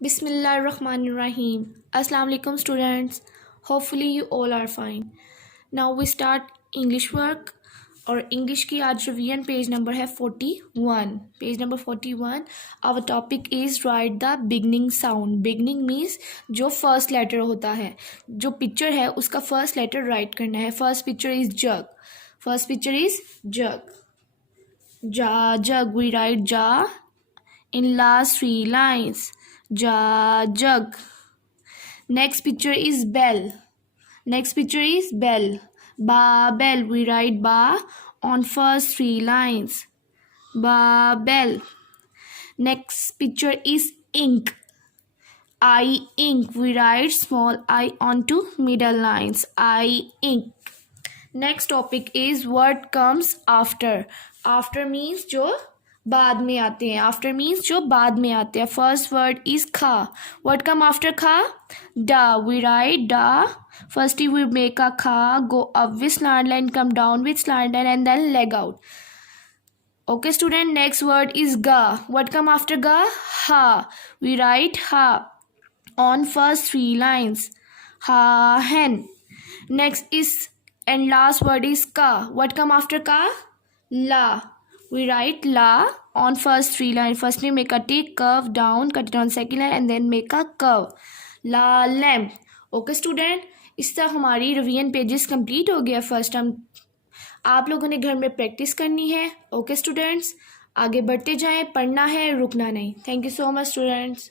Bismillahirrahmanirrahim. Assalamu alaikum students. Hopefully you all are fine. Now we start English work. और English की आज revision page number है 41. Page number 41. Our topic is write the beginning sound. Beginning means जो first letter होता है, जो picture है उसका फर्स्ट लेटर राइट करना है. First picture is jug. First picture is jug. जा जग वी राइट जा in last 3 lines. Ja jug. Next picture is bell. Next picture is bell. Ba bell. We write ba on first 3 lines. Ba bell. Next picture is ink. I ink. We write small I onto middle lines. I ink. Next topic is what comes after. After means जो बाद में आते हैं. After means जो बाद में आते हैं. फर्स्ट वर्ड इज खा. व्हाट कम आफ्टर खा? डा. वी राइट डा. फर्स्ट वी मेक अ खा, go up with slant line, come down with slant line and then leg out. Okay student, next word is गा. What come after गा? हा. We write हा on first 3 lines. हा hen. Next is and last word is ka. What come after ka? La. We write la on first 3 line. Firstly make a T curve down, cut it on second line and then make a curve. La lamp. Okay student, इस तरह हमारी revision pages complete हो गया first term. आप लोगों ने घर में प्रैक्टिस करनी है. ओके स्टूडेंट्स, आगे बढ़ते जाएं, पढ़ना है, रुकना नहीं. Thank you so much students.